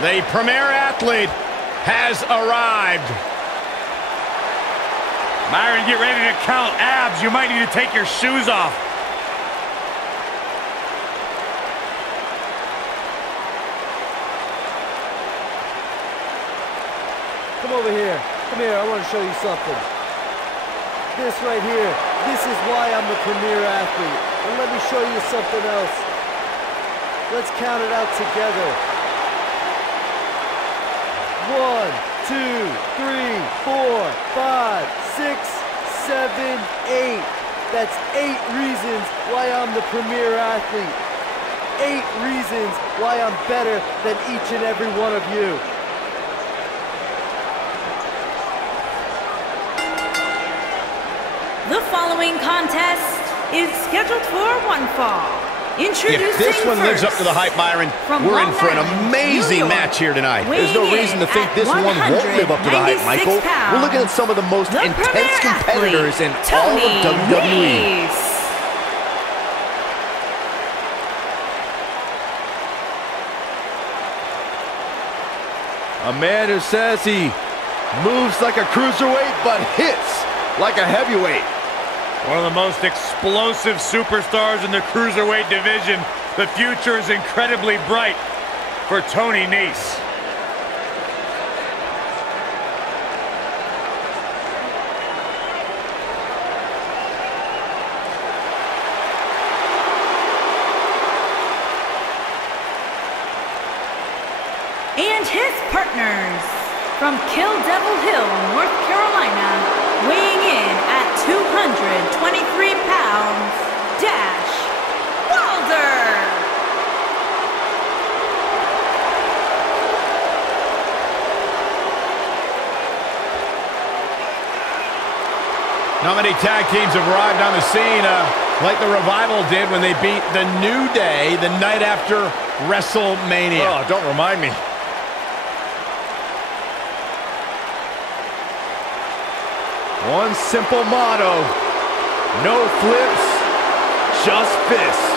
The premier athlete has arrived. Byron, get ready to count abs. You might need to take your shoes off. Come over here. Come here, I want to show you something. This right here, this is why I'm the premier athlete. And let me show you something else. Let's count it out together. 1, 2, 3, 4, 5, 6, 7, 8. That's 8 reasons why I'm the premier athlete. 8 reasons why I'm better than each and every one of you. The following contest is scheduled for one fall. Introducing if this one lives up to the hype, Byron, we're in for an amazing match here tonight. There's no reason to think this one won't live up to the hype, Michael. We're looking at some of the most intense competitors in all of WWE. A man who says he moves like a cruiserweight but hits like a heavyweight. One of the most explosive superstars in the cruiserweight division. The future is incredibly bright for Tony Nese. And his partners from Kill Devil Hill, North Carolina, weighing in at 223 pounds, Dash Wilder. Not many tag teams have arrived on the scene like the Revival did when they beat the New Day the night after WrestleMania. Oh, don't remind me. One simple motto: no flips, just fists.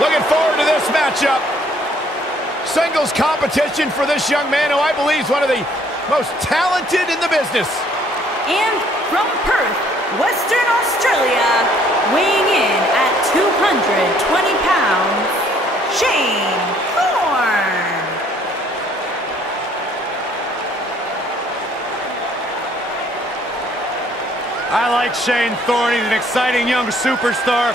Looking forward to this matchup. Singles competition for this young man who I believe is one of the most talented in the business. And from Perth, Western Australia, weighing in at 220 pounds, Shane Thorne. I like Shane Thorne. He's an exciting young superstar.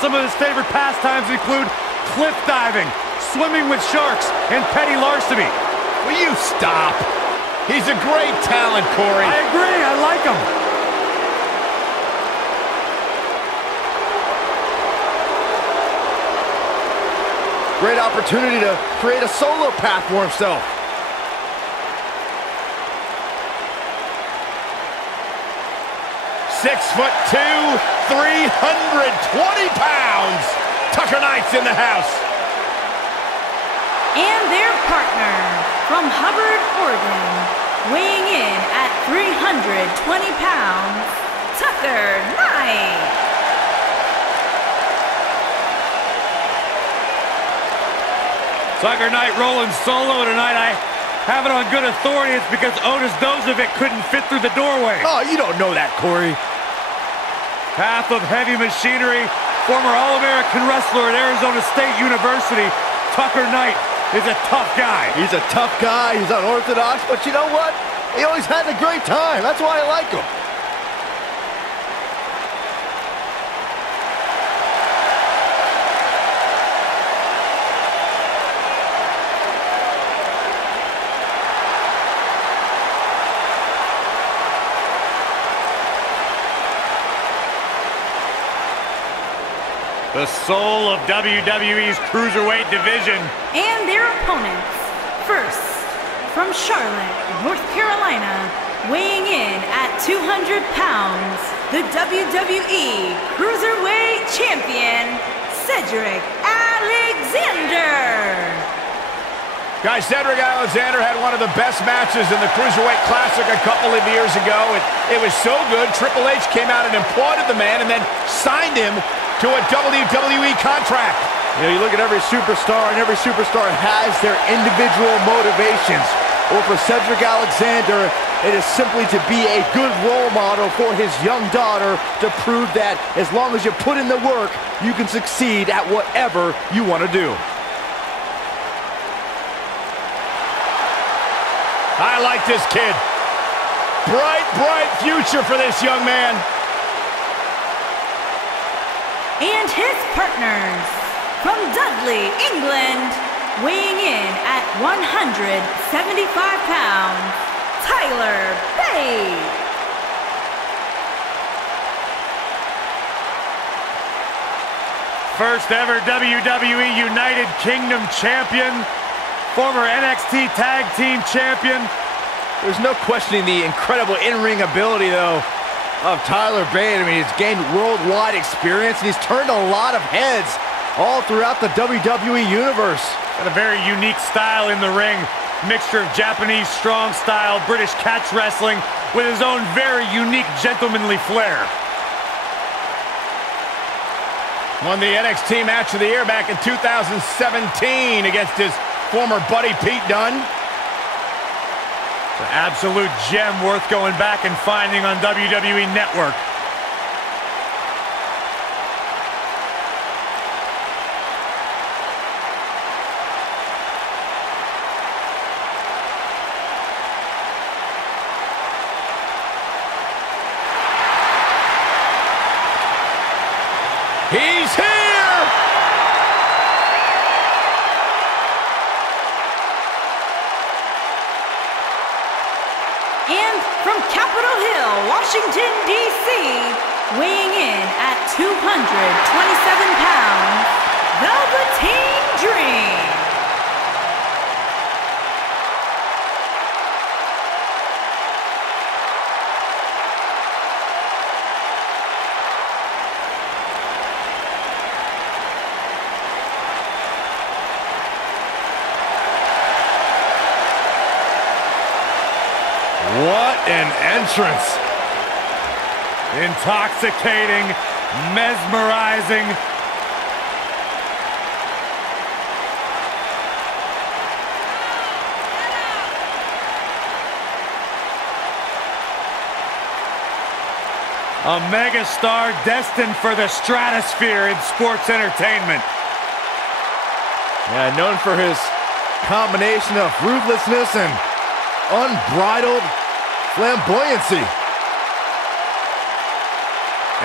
Some of his favorite pastimes include cliff diving, swimming with sharks, and petty larceny. Will you stop? He's a great talent, Corey. I agree. I like him. Great opportunity to create a solo path for himself. "6'2", 320 pounds. Tucker Knight's in the house. And their partner from Hubbard, Oregon, weighing in at 320 pounds, Tucker Knight. Tucker Knight rolling solo tonight. I have it on good authority. It's because Otis Dozovic couldn't fit through the doorway. Oh, you don't know that, Corey. Path of heavy machinery, former All-American wrestler at Arizona State University, Tucker Knight is a tough guy. He's a tough guy. He's unorthodox, but you know what? He always had a great time. That's why I like him. The soul of WWE's Cruiserweight division. And their opponents, first, from Charlotte, North Carolina, weighing in at 200 pounds, the WWE Cruiserweight Champion, Cedric Alexander. Guys, Cedric Alexander had one of the best matches in the Cruiserweight Classic a couple of years ago. It was so good, Triple H came out and applauded the man and then signed him to a WWE contract. You know, you look at every superstar, and every superstar has their individual motivations. Well, for Cedric Alexander, it is simply to be a good role model for his young daughter to prove that as long as you put in the work, you can succeed at whatever you want to do. I like this kid. Bright, bright future for this young man. And his partners, from Dudley, England, weighing in at 175 pounds, Tyler Bate. First ever WWE United Kingdom champion, former NXT Tag Team champion. There's no questioning the incredible in-ring ability, though, of Tyler Bate. I mean, he's gained worldwide experience, and he's turned a lot of heads all throughout the WWE Universe. Got a very unique style in the ring. Mixture of Japanese strong style, British catch wrestling, with his own very unique gentlemanly flair. Won the NXT Match of the Year back in 2017 against his former buddy Pete Dunne. It's an absolute gem worth going back and finding on WWE Network. He's here! And from Capitol Hill, Washington, D.C., weighing in at 227 pounds, Velveteen Dream. What an entrance! Intoxicating, mesmerizing. A megastar destined for the stratosphere in sports entertainment. Yeah, known for his combination of ruthlessness and unbridled flamboyancy.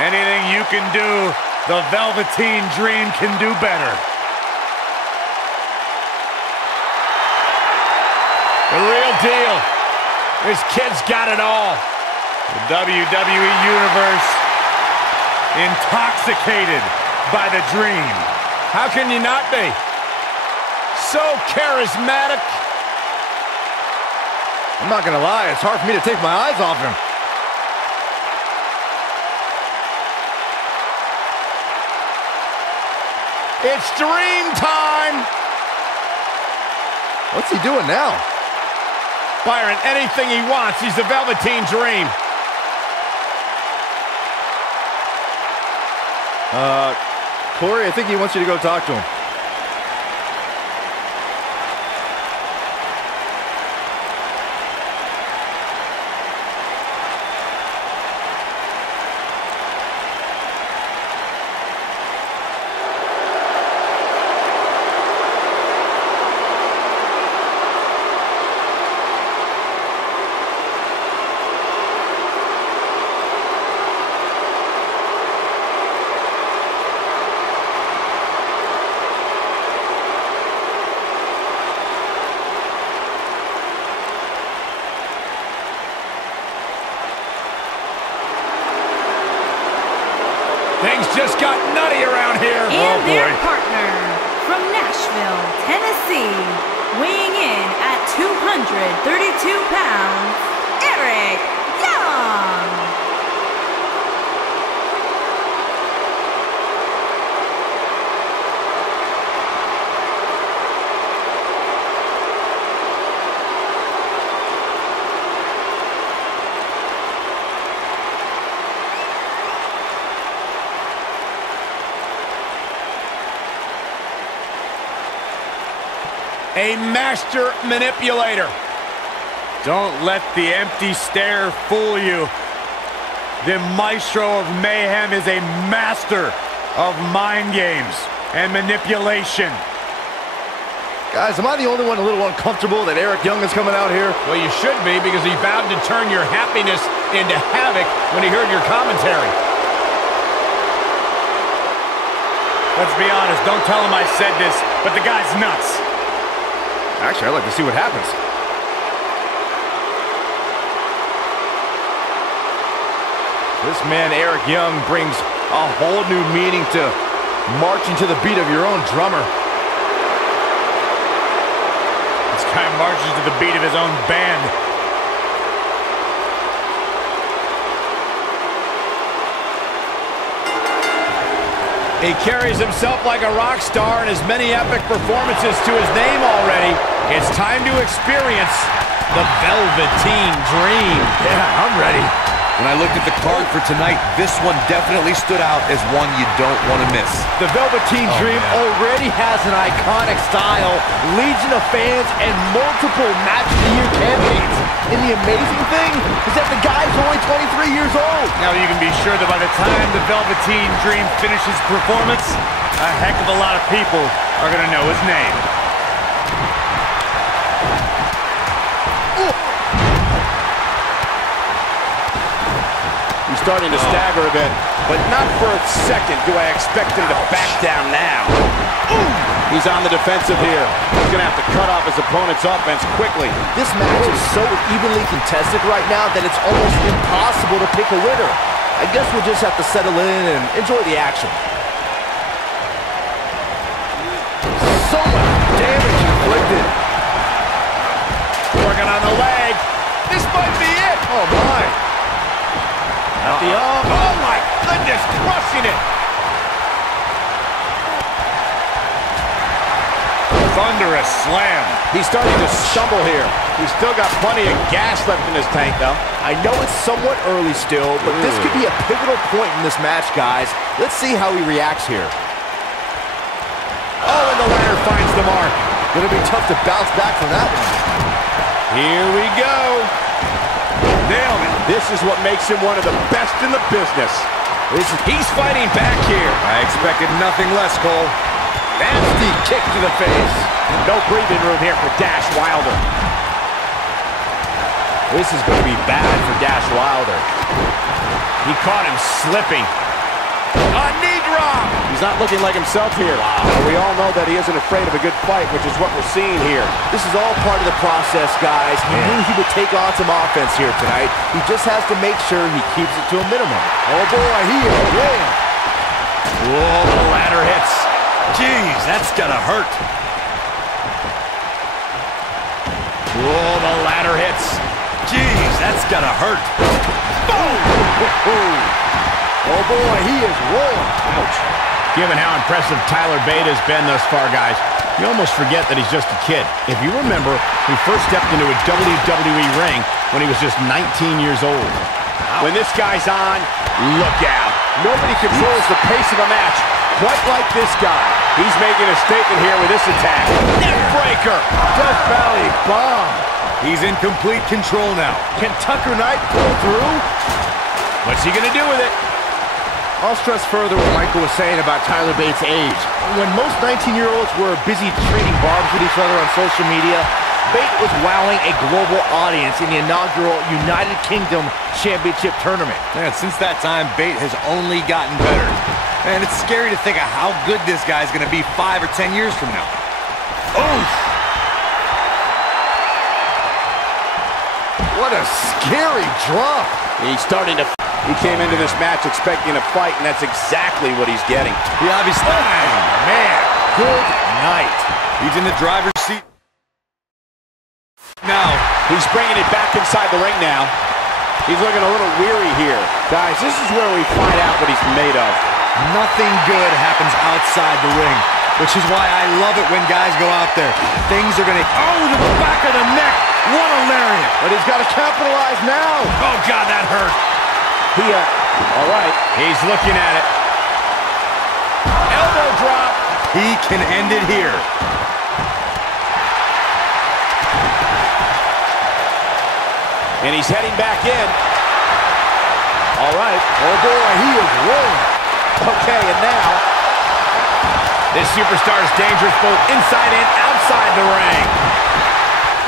Anything you can do, the Velveteen Dream can do better. The real deal. This kid's got it all. The WWE Universe intoxicated by the Dream. How can you not be? So charismatic. I'm not gonna lie, it's hard for me to take my eyes off him. It's Dream time! What's he doing now? Byron, anything he wants, he's the Velveteen Dream. Corey, I think he wants you to go talk to him. Things just got nutty around here. And their partner, from Nashville, Tennessee, weighing in at 232 pounds, Eric Young. a master manipulator. Don't let the empty stare fool you. The Maestro of Mayhem is a master of mind games and manipulation. Guys, am I the only one a little uncomfortable that Eric Young is coming out here? Well, you should be, because he vowed to turn your happiness into havoc when he heard your commentary. Let's be honest, don't tell him I said this, but the guy's nuts. Actually, I'd like to see what happens. This man, Eric Young, brings a whole new meaning to marching to the beat of your own drummer. This guy marches to the beat of his own band. He carries himself like a rock star and has many epic performances to his name already. It's time to experience the Velveteen Dream. Yeah, I'm ready. When I looked at the card for tonight, this one definitely stood out as one you don't want to miss. The Velveteen Dream already has an iconic style, legion of fans, and multiple Match of the Year champions. And the amazing thing is that the guy's only 23 years old. Now you can be sure that by the time the Velveteen Dream finishes performance, a heck of a lot of people are going to know his name. He's starting to stagger a bit, but not for a second do I expect him to back down now. He's on the defensive here. He's going to have to cut off his opponent's offense quickly. This match is so evenly contested right now that it's almost impossible to pick a winner. I guess we'll just have to settle in and enjoy the action. So much damage inflicted. Working on the leg. This might be it. Oh, my. At the arm. Oh, my goodness. Crushing it. Thunderous slam. He's starting to stumble here. He's still got plenty of gas left in his tank, though. I know it's somewhat early still, but this could be a pivotal point in this match, guys. Let's see how he reacts here. Oh, and the ladder finds the mark. Gonna be tough to bounce back from that one. Here we go. Nailed it. This is what makes him one of the best in the business. He's fighting back here. I expected nothing less, Cole. Nasty kick to the face. No breathing room here for Dash Wilder. This is going to be bad for Dash Wilder. He caught him slipping. A knee drop. He's not looking like himself here. Wow. We all know that he isn't afraid of a good fight, which is what we're seeing here. This is all part of the process, guys. He knew he would take on some offense here tonight. He just has to make sure he keeps it to a minimum. Oh, boy, he is rolling. Whoa, the ladder hits. Jeez, that's gotta hurt. Whoa, the ladder hits. Jeez, that's gotta hurt. Boom! Oh boy, he is rolling. Ouch. Given how impressive Tyler Bate has been thus far, guys, you almost forget that he's just a kid. If you remember, he first stepped into a WWE ring when he was just 19 years old. When this guy's on, look out. Nobody controls the pace of a match quite like this guy. He's making a statement here with this attack. Neckbreaker. Death Valley bomb. He's in complete control now. Can Tucker Knight pull through? What's he going to do with it? I'll stress further what Michael was saying about Tyler Bates' age. When most 19-year-olds were busy trading bombs with each other on social media, Bates was wowing a global audience in the inaugural United Kingdom Championship Tournament. Man, since that time, Bate has only gotten better. And it's scary to think of how good this guy's going to be 5 or 10 years from now. Oof! What a scary drop. He's starting to... He came into this match expecting a fight, and that's exactly what he's getting. He obviously... Man, good night. He's in the driver's seat now. He's bringing it back inside the ring now. He's looking a little weary here. Guys, this is where we find out what he's made of. Nothing good happens outside the ring, which is why I love it when guys go out there. Things are going to... Oh, to the back of the neck. What a lariat. But he's got to capitalize now. Oh, God, that hurt. All right. He's looking at it. Elbow drop. He can end it here. And he's heading back in. All right. Oh, boy, he is rolling. Okay, and now this superstar is dangerous both inside and outside the ring.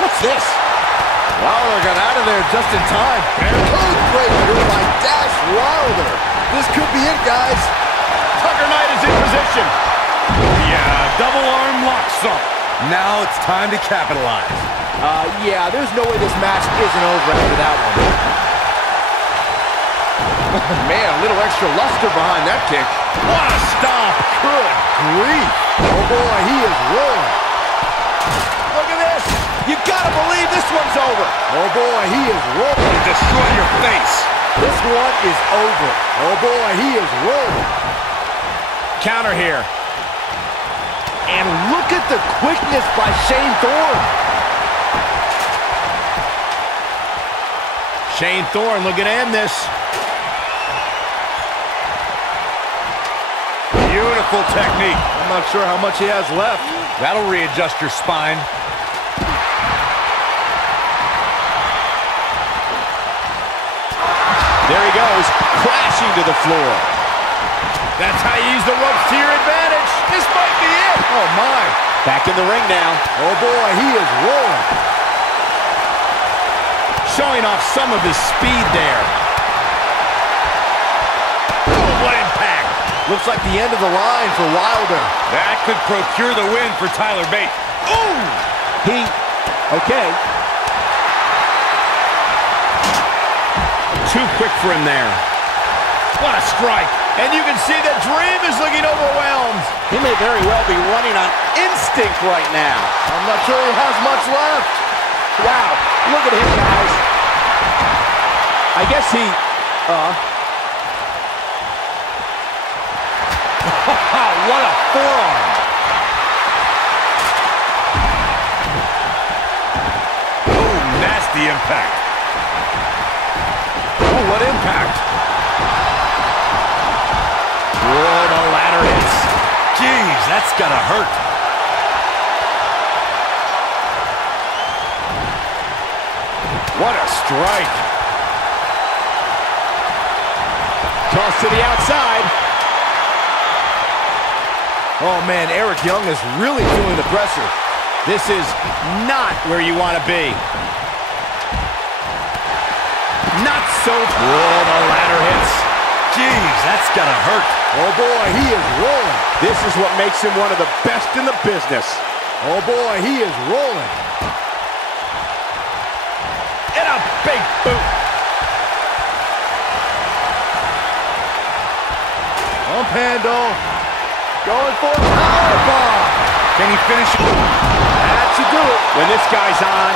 What's this? Wilder got out of there just in time. Code breaker by Dash Wilder. This could be it, guys. Tucker Knight is in position. Yeah, double arm locksup. Now it's time to capitalize. Yeah, there's no way this match isn't over after that one. Man, a little extra luster behind that kick. What a stomp. Good grief. Oh, boy, he is rolling. Look at this. You gotta believe this one's over. Oh, boy, he is rolling. To destroy your face. This one is over. Oh, boy, he is rolling. Counter here. And look at the quickness by Shane Thorne. Shane Thorne looking to end this. Beautiful technique. I'm not sure how much he has left. That'll readjust your spine. There he goes, crashing to the floor. That's how you use the ropes to your advantage. This might be it. Oh, my. Back in the ring now. Oh, boy, he is rolling. Showing off some of his speed there. Oh, what impact. Looks like the end of the line for Wilder. That could procure the win for Tyler Bate. He, okay. Too quick for him there. What a strike. And you can see that Dream is looking overwhelmed. He may very well be running on instinct right now. I'm not sure he has much left. Wow, look at him, guys. I guess he, What a forearm. Oh, nasty impact. oh, what impact. Whoa, the ladder hits. Jeez, that's gotta hurt. What a strike. Toss to the outside. Oh, man, Eric Young is really feeling the pressure. This is not where you want to be. Not so. Whoa, the ladder hits. Jeez, that's gotta hurt. Oh, boy, he is rolling. This is what makes him one of the best in the business. Oh, boy, he is rolling. And a big boot. Pump handle. Going for a powerbomb. Can he finish it? That should do it. When this guy's on,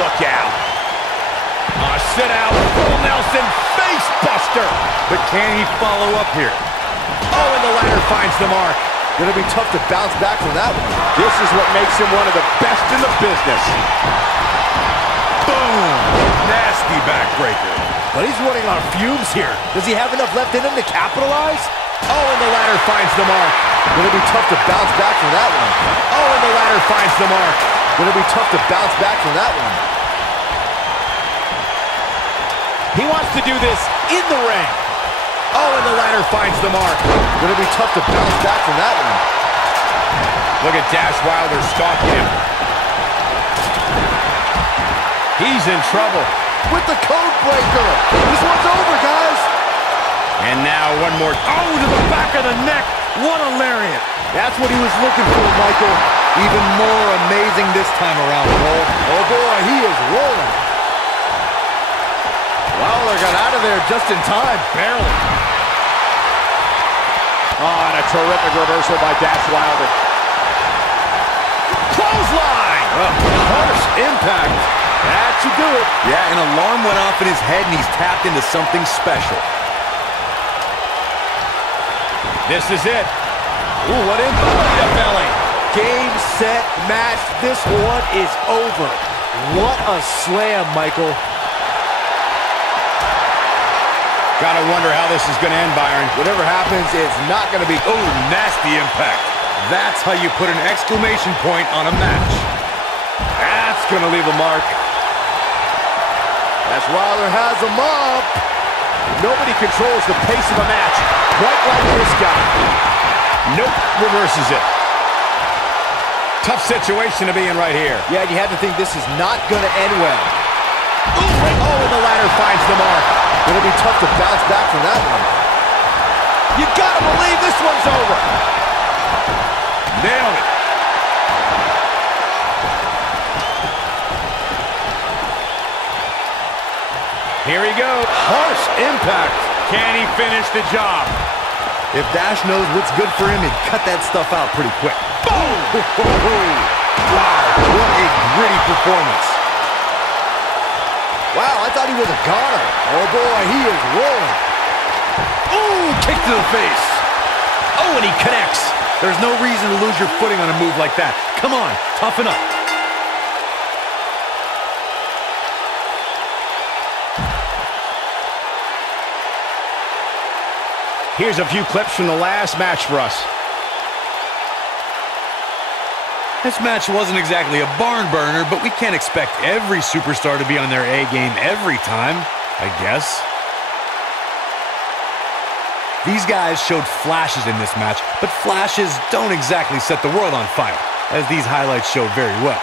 look out. Sit out, full Nelson, face buster. But can he follow up here? Oh, and the ladder finds the mark. Gonna be tough to bounce back from that one. This is what makes him one of the best in the business. Boom! Nasty backbreaker. But he's running on fumes here. Does he have enough left in him to capitalize? Oh, and the ladder finds the mark. Gonna be tough to bounce back from that one. Oh, and the ladder finds the mark. Gonna be tough to bounce back from that one. He wants to do this in the ring. Oh, and the ladder finds the mark. Gonna be tough to bounce back from that one. Look at Dash Wilder stalking him. He's in trouble. With the code breaker. This one's over, guys. And now one more. Oh, to the back of the neck. What a lariat. That's what he was looking for, Michael. Even more amazing this time around, Cole. Oh, boy, he is rolling. Wilder got out of there just in time. Barely. Oh, and a terrific reversal by Dash Wilder. Clothesline! Harsh impact. That should do it. Yeah, an alarm went off in his head and he's tapped into something special. This is it. Ooh, what impact? Belly to belly. Game, set, match. This one is over. What a slam, Michael. Gotta wonder how this is gonna end, Byron. Whatever happens, it's not gonna be... Oh, nasty impact. That's how you put an exclamation point on a match. That's gonna leave a mark. As Wilder has him up. Nobody controls the pace of a match quite like this guy. Nope, reverses it. Tough situation to be in right here. Yeah, and you have to think this is not going to end well. Ooh, and the ladder finds the mark. It'll be tough to bounce back from that one. You gotta believe this one's over. Nailed it. Here he goes. Harsh impact. Can he finish the job? If Dash knows what's good for him, he'd cut that stuff out pretty quick. Boom! Wow, what a gritty performance. Wow, I thought he was a goner. Oh boy, he is rolling. Ooh, kick to the face. Oh, and he connects. There's no reason to lose your footing on a move like that. Come on, toughen up. Here's a few clips from the last match for us. This match wasn't exactly a barn burner, but we can't expect every superstar to be on their A game every time, I guess. These guys showed flashes in this match, but flashes don't exactly set the world on fire, as these highlights show very well.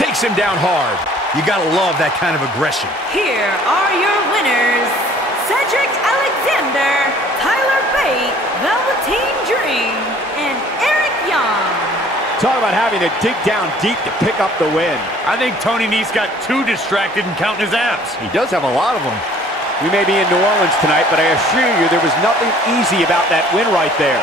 Takes him down hard. You gotta love that kind of aggression. Here are your winners, Cedric Alexander, Tyler Bate, Velveteen Dream, and Eric Young. Talk about having to dig down deep to pick up the win. I think Tony Nese got too distracted in counting his abs. He does have a lot of them. We may be in New Orleans tonight, but I assure you there was nothing easy about that win right there.